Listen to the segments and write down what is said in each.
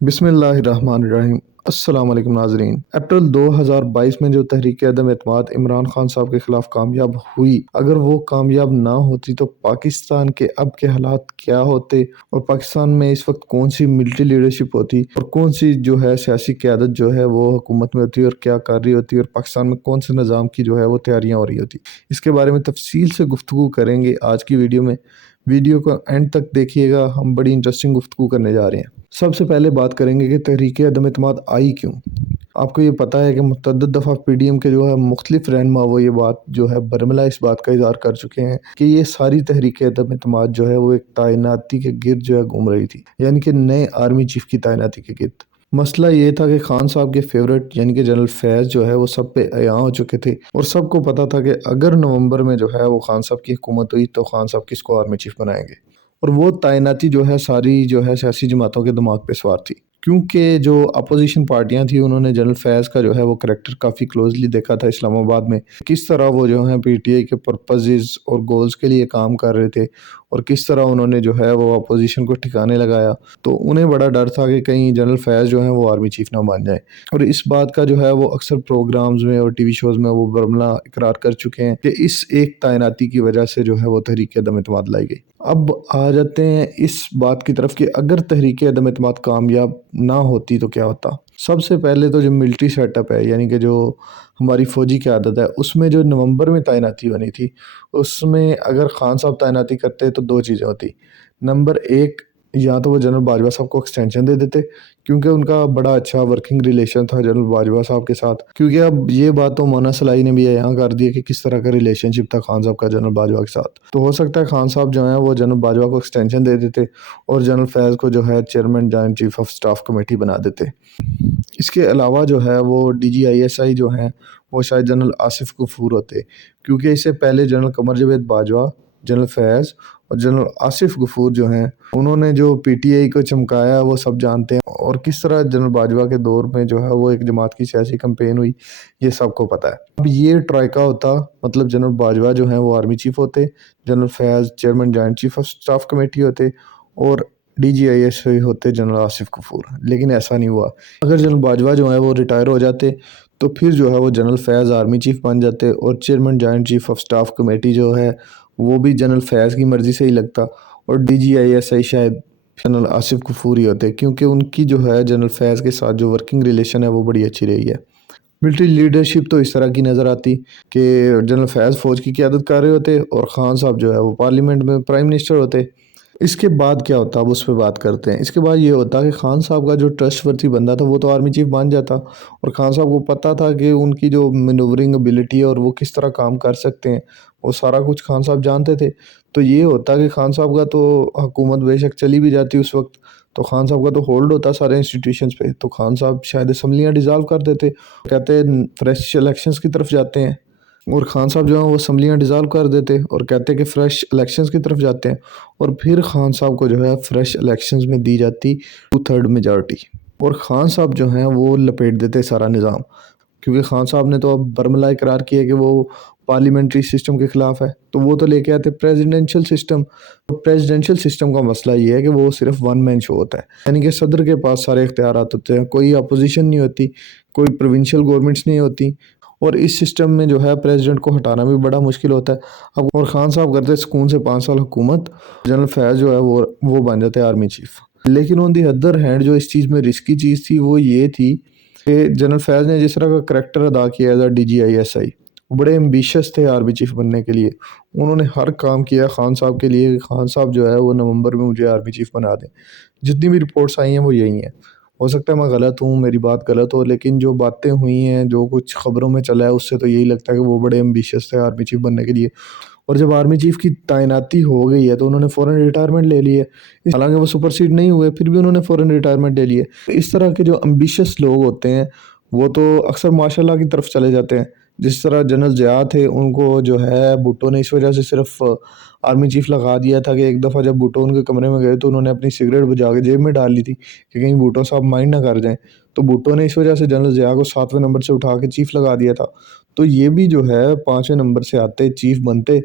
بسم اللہ الرحمن الرحیم۔ السلام علیکم ناظرین۔ اپریل 2022 میں جو تحریک عدم اعتماد عمران خان صاحب کے خلاف کامیاب ہوئی، اگر وہ کامیاب نہ ہوتی تو پاکستان کے اب کے حالات کیا ہوتے اور پاکستان میں اس وقت کون سی ملٹری لیڈرشپ ہوتی اور کون سی جو ہے سیاسی قیادت جو ہے وہ حکومت میں ہوتی اور کیا کر رہی ہوتی اور پاکستان میں کون سے نظام کی جو ہے وہ تیاریاں ہو رہی ہوتی، اس کے بارے میں تفصیل سے گفتگو کریں گے آج کی ویڈیو میں۔ ویڈیو کو اینڈ تک دیکھیے گا، ہم بڑی انٹرسٹنگ گفتگو کرنے جا رہے ہیں۔ سب سے پہلے بات کریں گے کہ تحریک عدم اعتماد آئی کیوں۔ آپ کو یہ پتہ ہے کہ متعدد دفعہ پی ڈی ایم کے جو ہے مختلف رہنما وہ یہ بات جو ہے برملا اس بات کا اظہار کر چکے ہیں کہ یہ ساری تحریک عدم اعتماد جو ہے وہ ایک تعیناتی کے گرد جو ہے گھوم رہی تھی، یعنی کہ نئے آرمی چیف کی تعیناتی کے گرد۔ مسئلہ یہ تھا کہ خان صاحب کے فیورٹ یعنی کہ جنرل فیض جو ہے وہ سب پہ عیاں ہو چکے تھے اور سب کو پتا تھا کہ اگر نومبر میں جو ہے وہ خان صاحب کی حکومت ہوئی تو خان صاحب کس کو آرمی چیف بنائیں گے، اور وہ تعیناتی جو ہے ساری جو ہے سیاسی جماعتوں کے دماغ پہ سوار تھی، کیونکہ جو اپوزیشن پارٹیاں تھیں انہوں نے جنرل فیض کا جو ہے وہ کریکٹر کافی کلوزلی دیکھا تھا اسلام آباد میں، کس طرح وہ جو ہیں پی ٹی آئی کے پرپزز اور گولز کے لیے کام کر رہے تھے اور کس طرح انہوں نے جو ہے وہ اپوزیشن کو ٹھکانے لگایا۔ تو انہیں بڑا ڈر تھا کہ کہیں جنرل فیض جو ہیں وہ آرمی چیف نہ بن جائیں، اور اس بات کا جو ہے وہ اکثر پروگرامز میں اور ٹی وی شوز میں وہ برملا اقرار کر چکے ہیں کہ اس ایک تعیناتی کی وجہ سے جو ہے وہ تحریک عدم اعتماد لائی گئی۔ اب آ جاتے ہیں اس بات کی طرف کہ اگر تحریک عدم اعتماد کامیاب نہ ہوتی تو کیا ہوتا۔ سب سے پہلے تو جو ملٹری سیٹ اپ ہے، یعنی کہ جو ہماری فوجی قیادت ہے، اس میں جو نومبر میں تعیناتی بنی تھی، اس میں اگر خان صاحب تعیناتی کرتے تو دو چیزیں ہوتی۔ نمبر ایک، یا تو وہ جنرل باجوہ صاحب کو ایکسٹینشن دے دیتے، کیونکہ ان کا بڑا اچھا ورکنگ ریلیشن تھا جنرل باجوہ صاحب کے ساتھ، کیونکہ اب یہ بات تو مونا سلائی نے بھی یہاں کر دی ہے کہ کس طرح کا ریلیشن شپ تھا خان صاحب کا جنرل باجوہ کے ساتھ۔ تو ہو سکتا ہے خان صاحب جو ہیں وہ جنرل باجوہ کو ایکسٹینشن دے دیتے اور جنرل فیض کو جو ہے chairman joint chief of staff committee بنا دیتے۔ اس کے علاوہ جو ہے وہ ڈی جی آئی ایس آئی جو ہیں وہ شاید جنرل آصف غفور ہوتے، کیونکہ اس سے پہلے جنرل قمر جاوید باجوہ، جنرل فیض اور جنرل آصف غفور جو ہیں انہوں نے جو پی ٹی آئی کو چمکایا وہ سب جانتے ہیں، اور کس طرح جنرل باجوہ کے دور میں جو ہے وہ ایک جماعت کی سیاسی کمپین ہوئی یہ سب کو پتہ ہے۔ اب یہ ٹرائکا ہوتا، مطلب جنرل باجوہ جو ہیں وہ آرمی چیف ہوتے، general Faiz chairman joint chief of staff committee ہوتے اور ڈی جی آئی ایس آئی ہوتے جنرل آصف غفور، لیکن ایسا نہیں ہوا۔ اگر جنرل باجوہ جو ہیں وہ ریٹائر ہو جاتے تو پھر جو ہے وہ جنرل فیض آرمی چیف بن جاتے اور chairman joint chief of staff committee جو ہے وہ بھی جنرل فیض کی مرضی سے ہی لگتا، اور ڈی جی آئی ایس آئی شاید جنرل آصف غفور ہی ہوتے، کیونکہ ان کی جو ہے جنرل فیض کے ساتھ جو ورکنگ ریلیشن ہے وہ بڑی اچھی رہی ہے۔ ملٹری لیڈرشپ تو اس طرح کی نظر آتی کہ جنرل فیض فوج کی قیادت کر رہے ہوتے اور خان صاحب جو ہے وہ پارلیمنٹ میں پرائم منسٹر ہوتے۔ اس کے بعد کیا ہوتا، اب اس پہ بات کرتے ہیں۔ اس کے بعد یہ ہوتا کہ خان صاحب کا جو ٹرسٹ ورتھی بندہ تھا وہ تو آرمی چیف بن جاتا، اور خان صاحب کو پتہ تھا کہ ان کی جو مینورنگ ابیلٹی ہے اور وہ کس طرح کام کر سکتے ہیں وہ سارا کچھ خان صاحب جانتے تھے۔ تو یہ ہوتا کہ خان صاحب کا تو حکومت بے شک چلی بھی جاتی اس وقت، تو خان صاحب کا تو ہولڈ ہوتا سارے انسٹیٹیوشنز پہ، تو خان صاحب شاید اسمبلیاں ڈیزالو کر دیتے، کہتے فریش الیکشنز کی طرف جاتے ہیں، اور خان صاحب جو ہیں وہ اسمبلیاں ڈیزالو کر دیتے اور کہتے کہ فریش الیکشنز کی طرف جاتے ہیں، اور پھر خان صاحب کو جو ہے فریش الیکشنز میں دی جاتی 2/3 میجارٹی، اور خان صاحب جو ہیں وہ لپیٹ دیتے سارا نظام، کیونکہ خان صاحب نے تو اب برملا اقرار کیا کہ وہ پارلیمنٹری سسٹم کے خلاف ہے، تو وہ تو لے کے آتے پریزیڈنشل سسٹم۔ پریزیڈنشل سسٹم کا مسئلہ یہ ہے کہ وہ صرف ون مین شو ہوتا ہے، یعنی کہ صدر کے پاس سارے اختیارات ہوتے ہیں، کوئی اپوزیشن نہیں ہوتی، کوئی پروونشل گورنمنٹس نہیں ہوتی، اور اس سسٹم میں جو ہے پریزیڈنٹ کو ہٹانا بھی بڑا مشکل ہوتا ہے۔ اب اور خان صاحب کرتے سکون سے 5 سال حکومت، جنرل فیض جو ہے وہ بن جاتے آرمی چیف۔ لیکن آن دی ادر ہینڈ جو اس چیز میں رسکی چیز تھی وہ یہ تھی کہ جنرل فیض نے جس طرح کا کریکٹر ادا کیا as D G I S I, وہ بڑے ایمبیشس تھے آرمی چیف بننے کے لیے، انہوں نے ہر کام کیا خان صاحب کے لیے، خان صاحب جو ہے وہ نومبر میں مجھے آرمی چیف بنا دیں۔ جتنی بھی رپورٹس آئی ہیں وہ یہی ہیں، ہو سکتا ہے میں غلط ہوں، میری بات غلط ہو، لیکن جو باتیں ہوئی ہیں جو کچھ خبروں میں چلا ہے اس سے تو یہی لگتا ہے کہ وہ بڑے ایمبیشس تھے آرمی چیف بننے کے لیے، اور جب آرمی چیف کی تعیناتی ہو گئی ہے تو انہوں نے فوراً ریٹائرمنٹ لے لی ہے، حالانکہ وہ سپر سیڈ نہیں ہوئے پھر بھی انہوں نے فوراً ریٹائرمنٹ لے لی ہے۔ اس طرح کے جو ایمبیشس لوگ ہوتے ہیں وہ تو اکثر ماشاء اللہ کی طرف چلے جاتے ہیں، جس طرح جنرل ضیاء تھے، ان کو جو ہے بھٹو نے اس وجہ سے صرف آرمی چیف لگا دیا تھا کہ ایک دفعہ جب بھٹو ان کے کمرے میں گئے تو انہوں نے اپنی سگریٹ بجھا کے جیب میں ڈال لی تھی کہ کہیں بھٹو صاحب مائنڈ نہ کر جائیں، تو بھٹو نے اس وجہ سے جنرل ضیاء کو 7ویں نمبر سے اٹھا کے چیف لگا دیا تھا۔ تو یہ بھی جو ہے 5ویں نمبر سے آتے چیف بنتے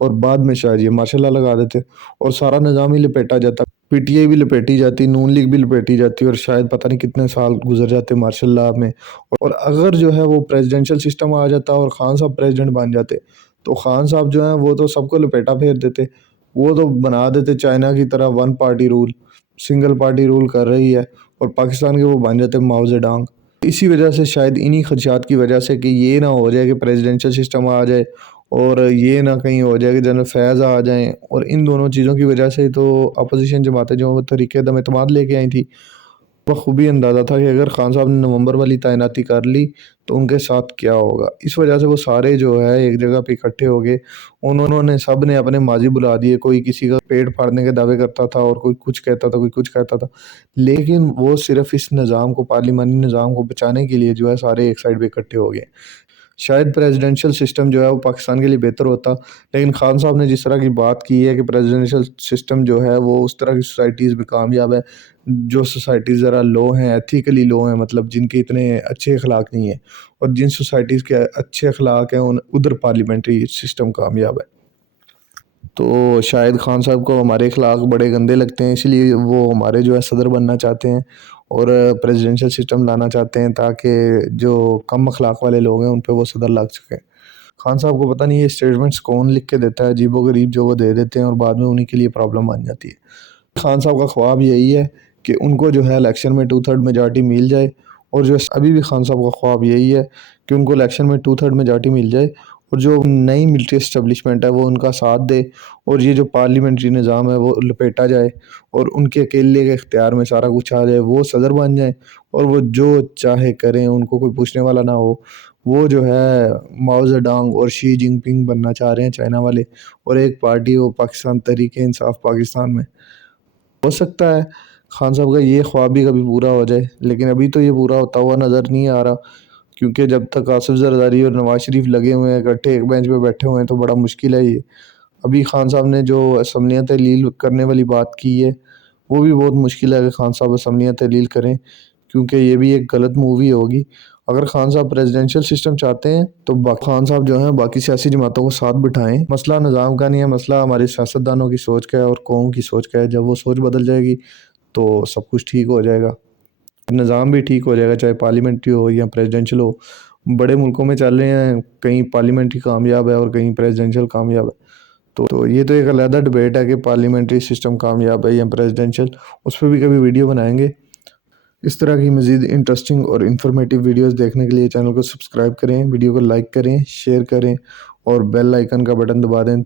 اور بعد میں شاید یہ ماشاء اللہ لگا دیتے اور سارا نظام ہی لپیٹا جاتا۔ پی ٹی آئی بھی لپیٹی جاتی، نون لیگ بھی لپیٹی جاتی، اور شاید پتہ نہیں کتنے سال گزر جاتے مارشل لاء میں. اور اگر جو ہے وہ پریزیڈنشل سسٹم آ جاتا اور خان صاحب پریزیڈنٹ بن جاتے تو خان صاحب جو ہیں وہ تو سب کو لپیٹا پھیر دیتے. وہ تو بنا دیتے چائنا کی طرح one party rule, single party rule کر رہی ہے، اور پاکستان کے وہ بن جاتے ماؤ زیڈانگ. اسی وجہ سے شاید انہی خدشات کی وجہ سے کہ یہ نہ ہو جائے کہ پریزیڈنشل سسٹم آ جائے، اور یہ نہ کہیں ہو جائے کہ جنرل فیض آ جائیں، اور ان دونوں چیزوں کی وجہ سے تو اپوزیشن جماعتیں جو وہ تحریک عدم اعتماد لے کے آئی تھی. بخوبی اندازہ تھا کہ اگر خان صاحب نے نومبر والی تعیناتی کر لی تو ان کے ساتھ کیا ہوگا. اس وجہ سے وہ سارے جو ہے ایک جگہ پہ اکٹھے ہو گئے. انہوں نے سب نے اپنے ماضی بلا دیے، کوئی کسی کا پیٹ پھاڑنے کے دعوے کرتا تھا، اور کوئی کچھ کہتا تھا، کوئی کچھ کہتا تھا. لیکن وہ صرف اس نظام کو، پارلیمانی نظام کو بچانے کے لیے جو ہے سارے ایک سائڈ پہ اکٹھے ہو گئے. شاید پریزیڈنشل سسٹم جو ہے وہ پاکستان کے لیے بہتر ہوتا، لیکن خان صاحب نے جس طرح کی بات کی ہے کہ پریزیڈنشل سسٹم جو ہے وہ اس طرح کی سوسائٹیز میں کامیاب ہے جو سوسائٹیز ذرا لو ہیں، ایتھیکلی لو ہیں، مطلب جن کے اتنے اچھے اخلاق نہیں ہیں، اور جن سوسائٹیز کے اچھے اخلاق ہیں ادھر پارلیمنٹری سسٹم کامیاب ہے. تو شاید خان صاحب کو ہمارے اخلاق بڑے گندے لگتے ہیں، اس لیے وہ ہمارے جو ہے صدر بننا چاہتے ہیں اور پریزیڈنشل سسٹم لانا چاہتے ہیں تاکہ جو کم اخلاق والے لوگ ہیں ان پہ وہ صدر لگ سکیں. خان صاحب کو پتہ نہیں یہ اسٹیٹمنٹس کون لکھ کے دیتا ہے، عجیب و غریب جو وہ دے دیتے ہیں، اور بعد میں انہی کے لیے پرابلم بن جاتی ہے. خان صاحب کا خواب یہی ہے کہ ان کو جو ہے الیکشن میں 2/3 میجارٹی مل جائے، اور جو ابھی بھی خان صاحب کا خواب یہی ہے کہ ان کو الیکشن میں 2/3 میجارٹی مل جائے، اور جو نئی ملٹری اسٹیبلشمنٹ ہے وہ ان کا ساتھ دے، اور یہ جو پارلیمنٹری نظام ہے وہ لپیٹا جائے، اور ان کے اکیلے کے اختیار میں سارا کچھ آ جائے، وہ صدر بن جائیں، اور وہ جو چاہے کریں، ان کو کوئی پوچھنے والا نہ ہو. وہ جو ہے ماؤ زیڈانگ اور شی جن پنگ بننا چاہ رہے ہیں چائنا والے، اور ایک پارٹی ہو پاکستان تحریک انصاف پاکستان میں. ہو سکتا ہے خان صاحب کا یہ خواب بھی کبھی پورا ہو جائے، لیکن ابھی تو یہ پورا ہوتا ہوا نظر نہیں آ رہا، کیونکہ جب تک آصف زرداری اور نواز شریف لگے ہوئے ہیں اکٹھے ایک بینچ پہ بیٹھے ہوئے ہیں تو بڑا مشکل ہے یہ. ابھی خان صاحب نے جو اسمبلیاں تحلیل کرنے والی بات کی ہے وہ بھی بہت مشکل ہے کہ خان صاحب اسمبلیاں تحلیل کریں، کیونکہ یہ بھی ایک غلط مووی ہوگی. اگر خان صاحب پریزیڈنشل سسٹم چاہتے ہیں تو خان صاحب جو ہیں باقی سیاسی جماعتوں کو ساتھ بٹھائیں. مسئلہ نظام کا نہیں ہے، مسئلہ ہمارے سیاستدانوں کی سوچ کا ہے اور قوم کی سوچ کا ہے. جب وہ سوچ بدل جائے گی تو سب کچھ ٹھیک ہو جائے گا، نظام بھی ٹھیک ہو جائے گا، چاہے پارلیمنٹری ہو یا پریزیڈنشل ہو. بڑے ملکوں میں چل رہے ہیں، کہیں پارلیمنٹری کامیاب ہے اور کہیں پریزیڈنشل کامیاب ہے. تو یہ تو ایک علیحدہ ڈبیٹ ہے کہ پارلیمنٹری سسٹم کامیاب ہے یا پریزیڈنشل، اس پہ بھی کبھی ویڈیو بنائیں گے. اس طرح کی مزید انٹرسٹنگ اور انفارمیٹیو ویڈیوز دیکھنے کے لیے چینل کو سبسکرائب کریں، ویڈیو کو لائک کریں، شیئر کریں، اور بیل آئیکن کا بٹن دبا دیں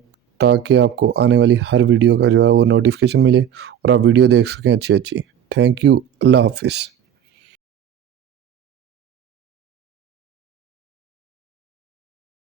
تاکہ آپ کو آنے والی ہر ویڈیو کا جو ہے وہ نوٹیفیکیشن ملے اور آپ ویڈیو دیکھ سکیں اچھی. تھینک یو، اللہ حافظ.